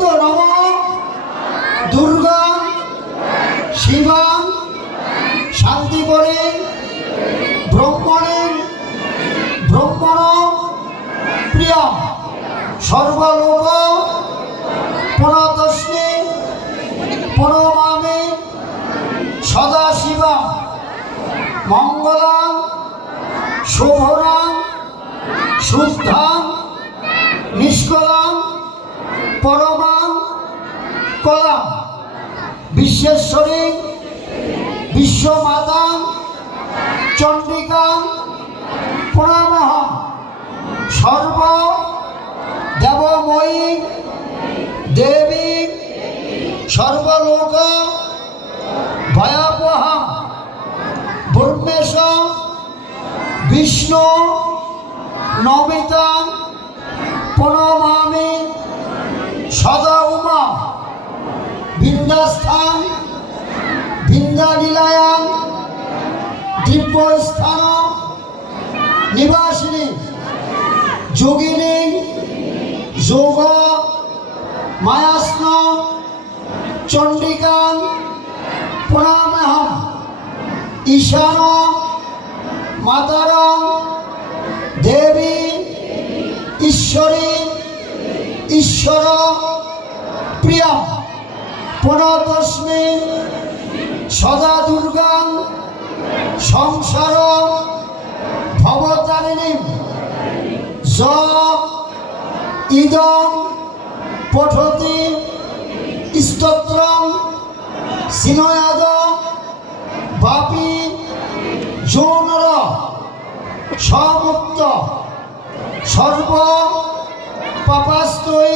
তো নম দুর্গা শিবা শান্তি করে ব্রহ্মণের ব্রহ্মণ প্রিয় সর্বলোক প্রণতস্মে প্রণমামে সদাশিবা মঙ্গলাং শোভনাং শুদ্ধাং নিষ্কলাং পরমাং কলাম বিশ্বেশ্বরী বিশ্বমাতাং চণ্ডিকাং প্রণামহম সর্ব দেবময়ী দেবী সর্বলোক ভয়াবহম ব্রহ্মেশ বিষ্ণু নমিতাং প্রণমামি সদা উমা বিন্দাস্থান বিন্দালীলায়াং দিব্যস্থান নিবাসিনী যোগিনী যোগ মায়াস্ন চণ্ডিকাং প্রণামহম ঈশান মাতারং দেবী ঈশ্বরী ঈশ্বর প্রিয়া প্রণতস্মে সদা দুর্গাং সংসার ভবতারিণী য ইদং পঠতি স্তোত্রং সিনয়াদ বাপি যৌনর সমুক্ত সর্ব পাপাস্তৈ